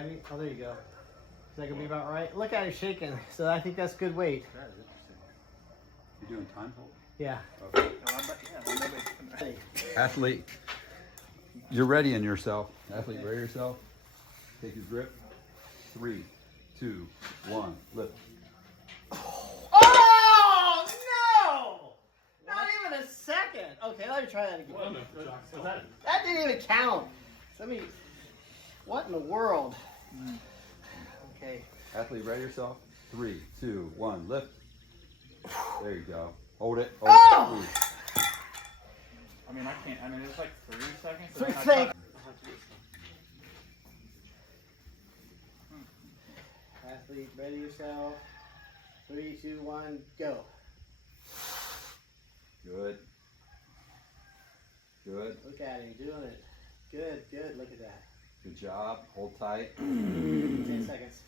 heavy? Oh, there you go. Is that gonna be about right? Look at it shaking. So I think that's good weight. That is interesting. You're doing time hold? Yeah. Okay. Athlete, you're readying yourself. Athlete, ready yourself. Take your grip. 3, 2, 1, lift. Oh no! Not even a second. Okay, let me try that again. That didn't even count. What in the world? Okay. Athlete, ready yourself. 3, 2, 1, lift. There you go. Hold it. Oh! I mean, I can't. I mean, it's like 3 seconds. 3 seconds. Athlete, ready yourself. 3, 2, 1, go. Good. Good. Look at him doing it. Good, good. Look at that. Good job. Hold tight. 10 seconds.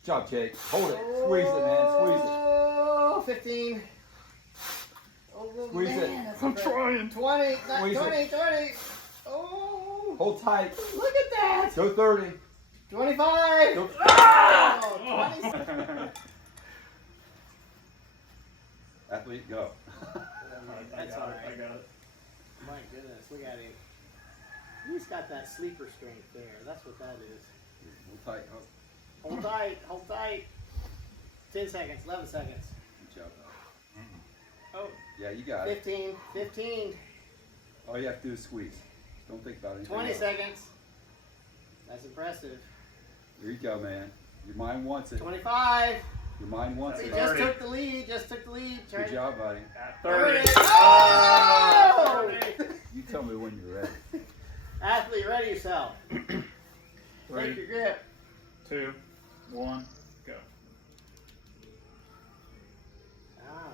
Good job, Jake. Hold it. Squeeze it, man. Squeeze it. Oh, 15. Oh, Squeeze man, it. that's I'm great. trying. 20. Squeeze 20. it. 20. Oh. Hold tight. Look at that. Go 30. 25. Go. Oh, 20. Athlete, go. That's all right. I got it. My goodness, look at him. He's got that sleeper strength there. That's what that is. Hold tight. Oh, Hold tight. Hold tight. 10 seconds. 11 seconds. good job, though. Oh, Yeah, you got it. 15. 15. All you have to do is squeeze. Don't think about anything 20 else. seconds. That's impressive. Here you go, man. Your mind wants it. 25. Your mind wants He it. just 30. took the lead. Just took the lead. Good job, buddy. at 30. 30. Oh! You tell me when you're ready. Athlete, ready yourself. 3, Take your grip. 2, 1, go. Ah,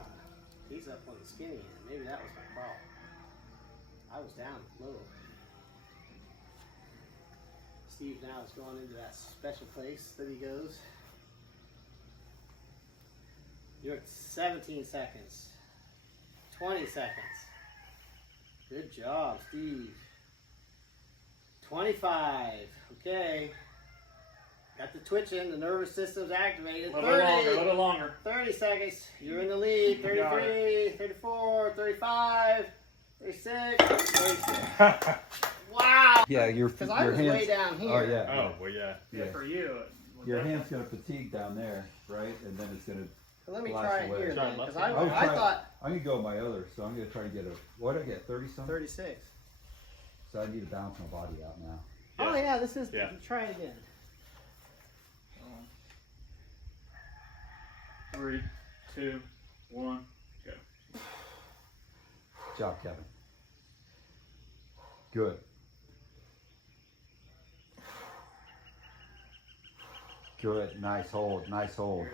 he's up on the skinny end. Maybe that was my problem. I was down low. Steve now is going into that special place that he goes. You're at 17 seconds. 20 seconds. Good job, Steve. 25. Okay. Got the twitching, the nervous system's activated. A little longer. 30 seconds. You're in the lead. You got 33, 34, 35, 36, 36. Wow. Yeah, your Because I was way down here. Oh yeah. Oh, well, yeah. Yeah. For you. Your hand's gonna fatigue down there, right? And then it's gonna. So let me Blast try it away. here Try then. Because left I would I try- thought I'm gonna go with my other, so I'm gonna try to get a. What did I get? 30 something. 36. So I need to balance my body out now. Oh yeah, this is. Yeah. Try it again. 3, 2, 1, go. Good job, Kevin. Good. Good. Nice hold. Nice hold.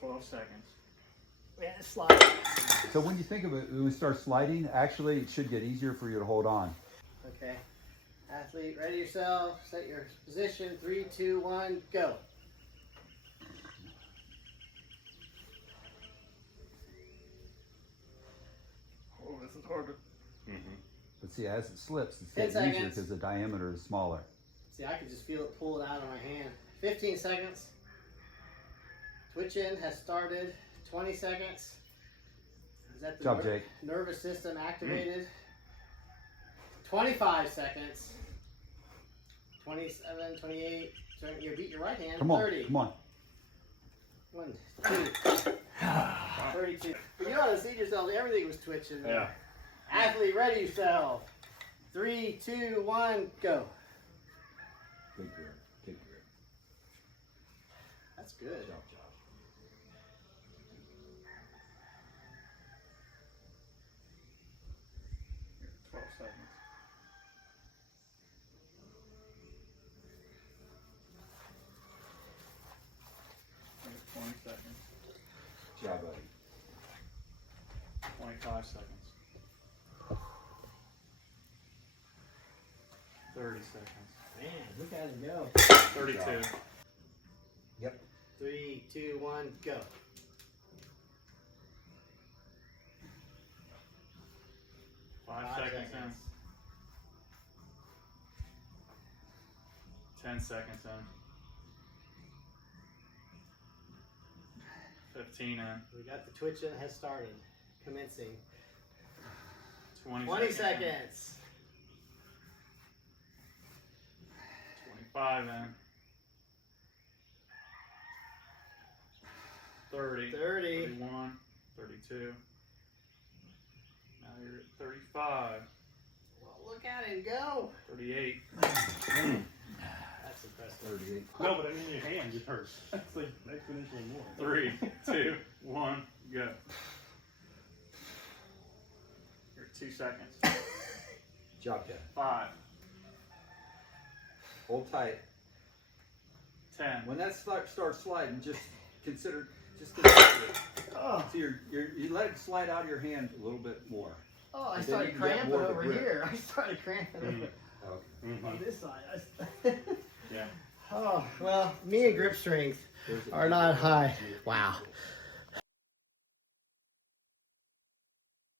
12 seconds. Yeah, slide. So when you think of it, when we start sliding, actually it should get easier for you to hold on. Okay. Athlete, ready yourself. Set your position. 3, 2, 1, go. Oh, this is harder. But see, as it slips, it's 10 getting easier seconds. because the diameter is smaller. See, I can just feel it pulling out of my hand. 15 seconds. Twitch in has started. 20 seconds. Is that the Good job, Jake. nervous system activated? 25 seconds. 27, 28. You beat your right hand. Come on, 30. come on. 1, 2. 32. But you ought to see yourself. Everything was twitching. Yeah. Athlete, ready yourself. 3, 2, 1, go. Big grip, big grip. That's good. Good job, Josh. Here, 12 seconds. Here, 20 seconds. Good job, buddy. 25 seconds. 30 seconds. Man, look at him go. 32. Yep. 3, 2, 1, go. 5 seconds in. 10 seconds in. 15 in. We got the twitch that has started. Commencing. 20 seconds. 25 in. 30. 31. 32. Now you're at 35. Well, look at him go. 38. That's impressive. 38. No, but I mean your hand just hurts. That's like exponentially more. 3, 2, 1, go. You're at 2 seconds. Job, Ken. 5, Hold tight. 10. When that starts sliding, just consider it. Oh, So you let it slide out of your hand a little bit more. oh, I And then started you can get cramping more of the over grip. here. I started cramping over Okay. on this side. Yeah. Oh, well, me and grip strength There's a- are not high. Wow.